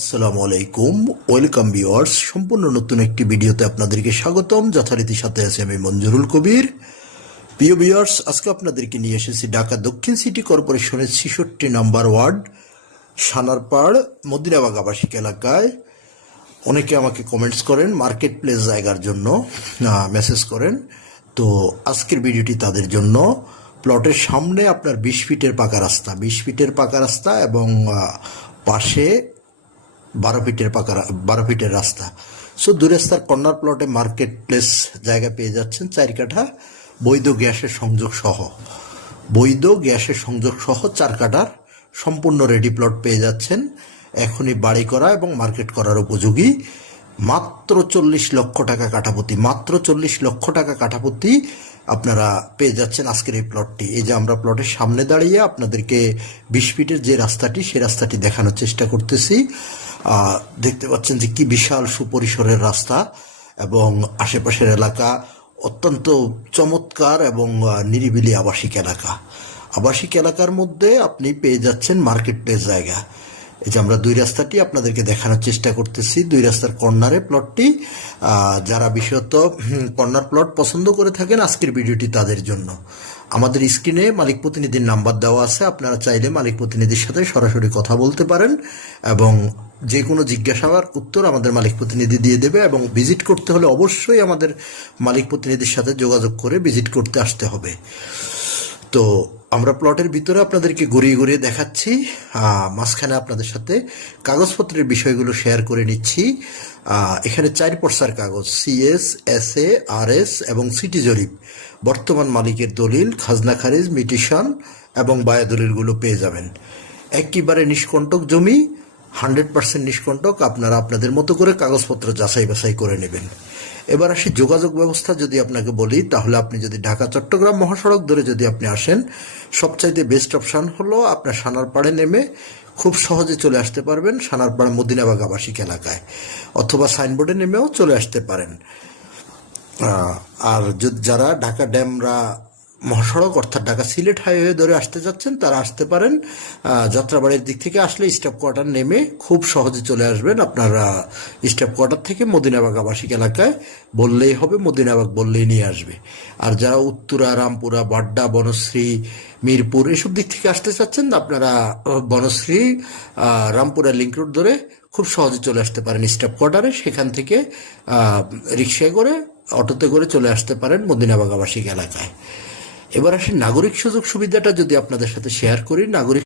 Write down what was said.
আসসালামু আলাইকুম, welcome viewers. সম্পূর্ণ নতুন একটি ভিডিওতে আপনাদেরকে স্বাগতম। যথারীতি সাথে আছি আমি মঞ্জুরুল কবির। প্রিয় ভিউয়ার্স, আজকে আপনাদেরকে নিয়ে এসেছি ঢাকা দক্ষিণ সিটি কর্পোরেশনের ৬৬ নম্বর ওয়ার্ড সানারপাড় মদিনাবাগ আবাসিক এলাকায়। অনেকে আমাকে কমেন্টস করেন মার্কেট প্লেস জায়গার জন্য, মেসেজ করেন। তো আজকের ভিডিওটি তাদের জন্য। প্লটের সামনে আপনার ২০ ফিটের পাকা রাস্তা, ২০ ফিটের পাকা রাস্তা এবং পাশে ১২ ফিটের রাস্তা। সো দুই রাস্তার কর্নার প্লটে মার্কেট প্লেস জায়গা পেয়ে যাচ্ছেন ৪ কাঠা বৈধ গ্যাসের সংযোগ সহ। ৪ কাঠার সম্পূর্ণ রেডি প্লট পেয়ে যাচ্ছেন। এখনই বাড়ি করা এবং মার্কেট করার উপযোগী। মাত্র ৪০ লক্ষ টাকা কাঠাপ্রতি, মাত্র ৪০ লক্ষ টাকা কাঠাপ্রতি আপনারা পেয়ে যাচ্ছেন আজকের এই প্লটটি। এই যে আমরা প্লটের সামনে দাঁড়িয়ে আপনাদেরকে ২০ ফিটের যে রাস্তাটি, সে রাস্তাটি দেখানোর চেষ্টা করতেছি। দেখতে পাচ্ছেন যে কি বিশাল সুপরিসরের রাস্তা এবং আশেপাশের এলাকা অত্যন্ত চমৎকার এবং নিরিবিলি আবাসিক এলাকা। আবাসিক এলাকার মধ্যে আপনি পেয়ে যাচ্ছেন মার্কেট প্লেস জায়গা। এই যে আমরা দুই রাস্তাটি আপনাদেরকে দেখানোর চেষ্টা করতেছি। দুই রাস্তার কর্নারে প্লটটি। যারা বিশেষত কর্নার প্লট পছন্দ করে থাকেন, আজকের ভিডিওটি তাদের জন্য। আমাদের স্ক্রিনে মালিক প্রতিনিধির নাম্বার দেওয়া আছে, আপনারা চাইলে মালিক প্রতিনিধির সাথে সরাসরি কথা বলতে পারেন এবং যে কোনো জিজ্ঞাসার উত্তর আমাদের মালিক প্রতিনিধি দিয়ে দেবে। এবং ভিজিট করতে হলে অবশ্যই আমাদের মালিক প্রতিনিধির সাথে যোগাযোগ করে ভিজিট করতে আসতে হবে। তো আমরা প্লটের ভিতরে আপনাদেরকে ঘুরিয়ে ঘুরিয়ে দেখাচ্ছি, মাঝখানে আপনাদের সাথে কাগজপত্রের বিষয়গুলো শেয়ার করে নিচ্ছি। এখানে 4 পর্সার কাগজ, CS, SA, RS এবং সিটি জরিপ, বর্তমান মালিকের দলিল, খাজনা খারিজ, মিটিশন এবং বায়া দলিলগুলো পেয়ে যাবেন। একেবারে নিষ্কণ্টক জমি, 100% নিষ্কণ্টক। আপনারা আপনাদের মতো করে কাগজপত্র যাচাই বাছাই করে নেবেন। এবার আসি যোগাযোগ ব্যবস্থা যদি আপনাকে বলি, তাহলে আপনি যদি ঢাকা চট্টগ্রাম মহাসড়ক ধরে যদি আপনি আসেন, সবচাইতে বেস্ট অপশান হলো আপনার সানারপাড়ে নেমে খুব সহজে চলে আসতে পারবেন সানারপাড় মদিনাবাগ আবাসিক এলাকায়, অথবা সাইনবোর্ডে নেমেও চলে আসতে পারেন। আর যারা ঢাকা ড্যামরা মহাসড়ক অর্থাৎ ঢাকা সিলেট হাইওয়ে ধরে আসতে যাচ্ছেন, তারা আসতে পারেন যাত্রাবাড়ির দিক থেকে আসলে স্টাফ কোয়ার্টার নেমে খুব সহজে চলে আসবেন। আপনারা স্টাফ কোয়ার্টার থেকে মদিনাবাগ আবাসিক এলাকায় বললেই হবে, মদিনাবাগ বললেই নিয়ে আসবে। আর যারা উত্তরা, রামপুরা, বাড্ডা, বনশ্রী, মিরপুর এসব দিক থেকে আসতে চাচ্ছেন, আপনারা বনশ্রী, রামপুরা লিঙ্ক রোড ধরে খুব সহজে চলে আসতে পারেন স্টাফ কোয়ার্টারে। সেখান থেকে রিক্সায় করে, অটোতে করে চলে আসতে পারেন মদিনাবাগ আবাসিক এলাকায়। এবার আসি নাগরিক সুযোগ সুবিধাটা যদি আপনাদের সাথে শেয়ার করি। নাগরিক